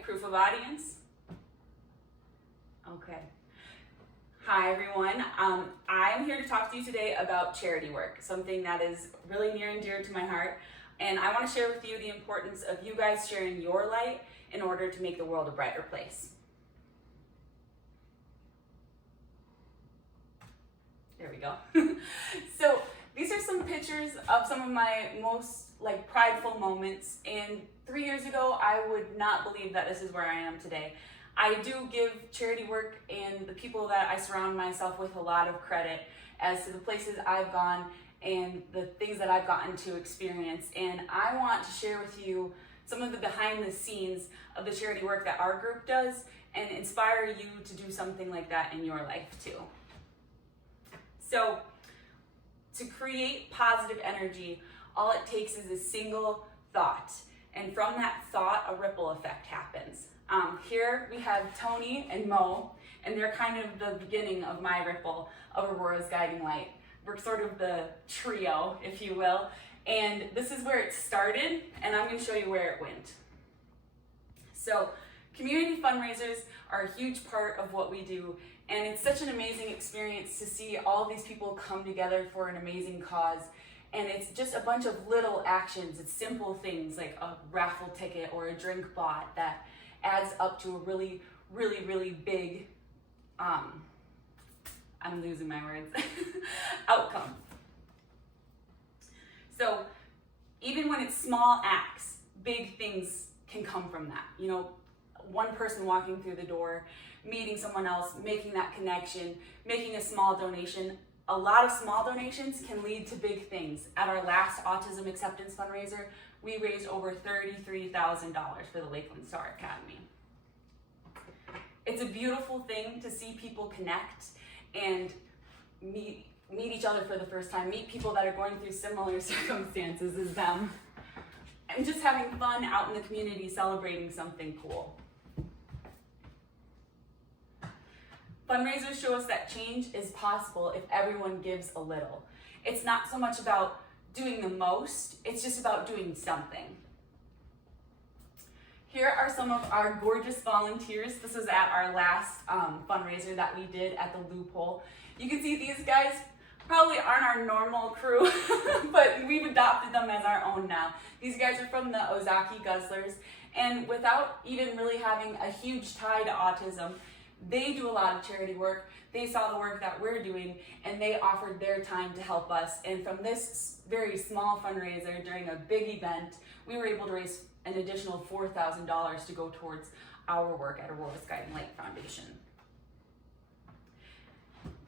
right, proof of audience. Okay. Hi everyone. I'm here to talk to you today about charity work, something that is really near and dear to my heart. And I want to share with you the importance of you guys sharing your light in order to make the world a brighter place. There we go. So these are some pictures of some of my most prideful moments. And 3 years ago, I would not believe that this is where I am today. I do give charity work and the people that I surround myself with a lot of credit as to the places I've gone and the things that I've gotten to experience. And I want to share with you some of the behind the scenes of the charity work that our group does and inspire you to do something like that in your life too. So to create positive energy, all it takes is a single thought. And from that thought, a ripple effect happens. Here we have Tony and Mo, and they're kind of the beginning of my ripple of Aurora's guiding light. We're sort of the trio, if you will. And this is where it started, and I'm gonna show you where it went. So community fundraisers are a huge part of what we do, and it's such an amazing experience to see all these people come together for an amazing cause. And it's just a bunch of little actions. It's simple things like a raffle ticket or a drink bought that adds up to a really, really, really big, I'm losing my words, outcome. So even when it's small acts, big things can come from that. You know, one person walking through the door, meeting someone else, making that connection, making a small donation. A lot of small donations can lead to big things. At our last Autism Acceptance fundraiser, we raised over $33,000 for the Lakeland Star Academy. It's a beautiful thing to see people connect and meet each other for the first time, meet people that are going through similar circumstances as them, and just having fun out in the community celebrating something cool. Fundraisers show us that change is possible if everyone gives a little. It's not so much about doing the most, it's just about doing something. Here are some of our gorgeous volunteers. This is at our last fundraiser that we did at the Loophole. You can see these guys probably aren't our normal crew, but we've adopted them as our own now. These guys are from the Ozaki Guzzlers, and without even really having a huge tie to autism, they do a lot of charity work. They saw the work that we're doing and they offered their time to help us. And from this very small fundraiser during a big event, we were able to raise an additional $4,000 to go towards our work at Aurora's Guiding Light Foundation.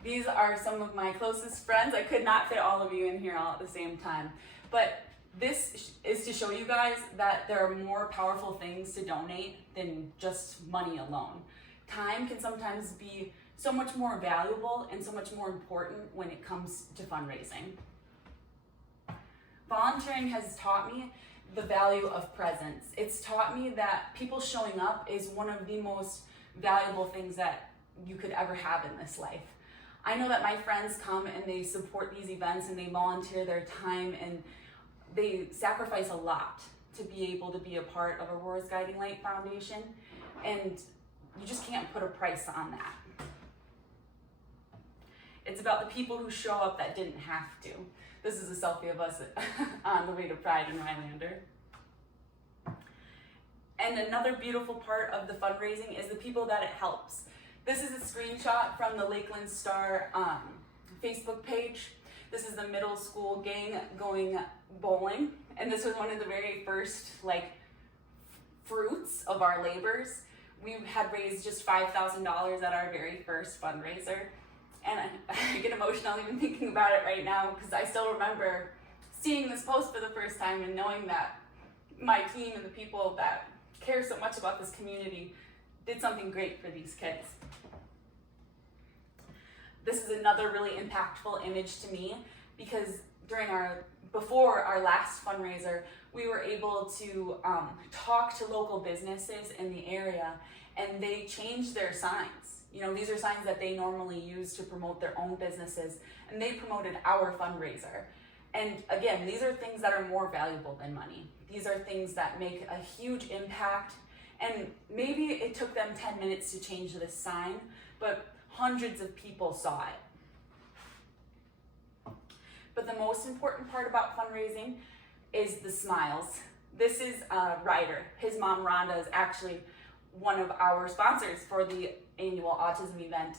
These are some of my closest friends. I could not fit all of you in here all at the same time, but this is to show you guys that there are more powerful things to donate than just money alone. Time can sometimes be so much more valuable and so much more important when it comes to fundraising. Volunteering has taught me the value of presence. It's taught me that people showing up is one of the most valuable things that you could ever have in this life. I know that my friends come and they support these events and they volunteer their time and they sacrifice a lot to be able to be a part of Aurora's Guiding Light Foundation, and you just can't put a price on that. It's about the people who show up that didn't have to. This is a selfie of us on the way to Pride in Rylander. And another beautiful part of the fundraising is the people that it helps. This is a screenshot from the Lakeland Star Facebook page. This is the middle school gang going bowling. And this was one of the very first fruits of our labors. We had raised just $5,000 at our very first fundraiser. And I get emotional even thinking about it right now because I still remember seeing this post for the first time and knowing that my team and the people that care so much about this community did something great for these kids. This is another really impactful image to me because before our last fundraiser, we were able to talk to local businesses in the area, and they changed their signs. You know, these are signs that they normally use to promote their own businesses, and they promoted our fundraiser. And again, these are things that are more valuable than money. These are things that make a huge impact And maybe it took them 10 minutes to change this sign, but hundreds of people saw it. But the most important part about fundraising is the smiles. This is Ryder. His mom, Rhonda, is actually one of our sponsors for the annual autism event.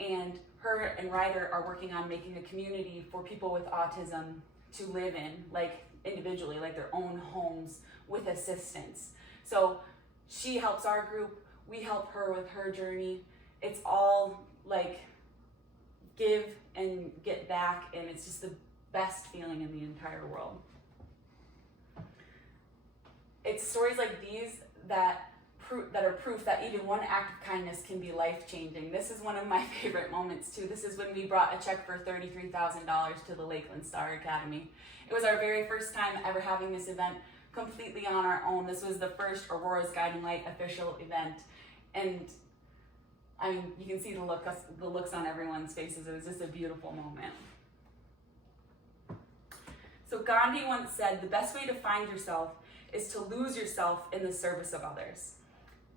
And her and Ryder are working on making a community for people with autism to live in, like individually, like their own homes with assistance. So she helps our group, we help her with her journey. It's all like give and get back, and it's just the best feeling in the entire world. It's stories like these that are proof that even one act of kindness can be life-changing. This is one of my favorite moments too. This is when we brought a check for $33,000 to the Lakeland Star Academy. It was our very first time ever having this event completely on our own. This was the first Aurora's Guiding Light official event. And I mean, you can see the looks on everyone's faces. It was just a beautiful moment. So Gandhi once said, the best way to find yourself is to lose yourself in the service of others.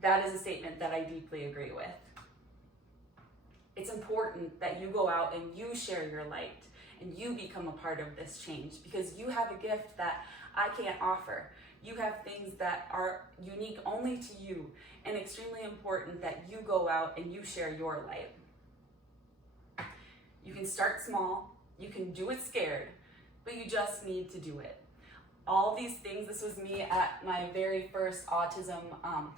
That is a statement that I deeply agree with. It's important that you go out and you share your light and you become a part of this change, because you have a gift that I can't offer. You have things that are unique only to you, and extremely important that you go out and you share your light. You can start small, you can do it scared, but you just need to do it. All these things, this was me at my very first autism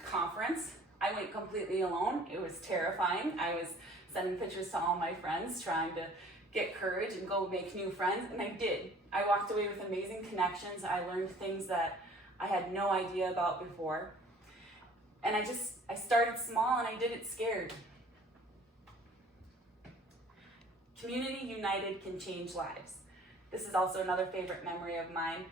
conference. I went completely alone. It was terrifying. I was sending pictures to all my friends, trying to get courage and go make new friends, and I did. I walked away with amazing connections. I learned things that I had no idea about before. And I started small and I did it scared. Community united can change lives. This is also another favorite memory of mine.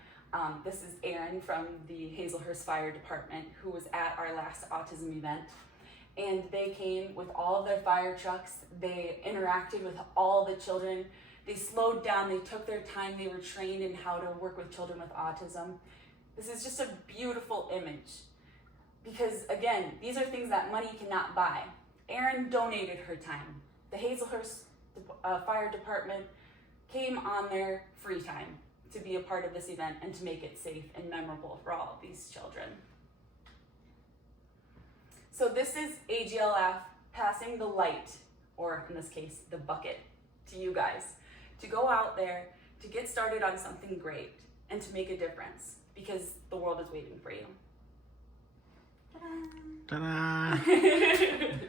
This is Erin from the Hazelhurst Fire Department, who was at our last autism event. And they came with all of their fire trucks. They interacted with all the children. They slowed down, they took their time, they were trained in how to work with children with autism. This is just a beautiful image. Because again, these are things that money cannot buy. Erin donated her time. The Hazelhurst Fire Department came on their free time to be a part of this event and to make it safe and memorable for all of these children. So this is AGLF passing the light, or in this case, the bucket, to you guys, to go out there, to get started on something great, and to make a difference, because the world is waiting for you. Ta-da! Ta-da!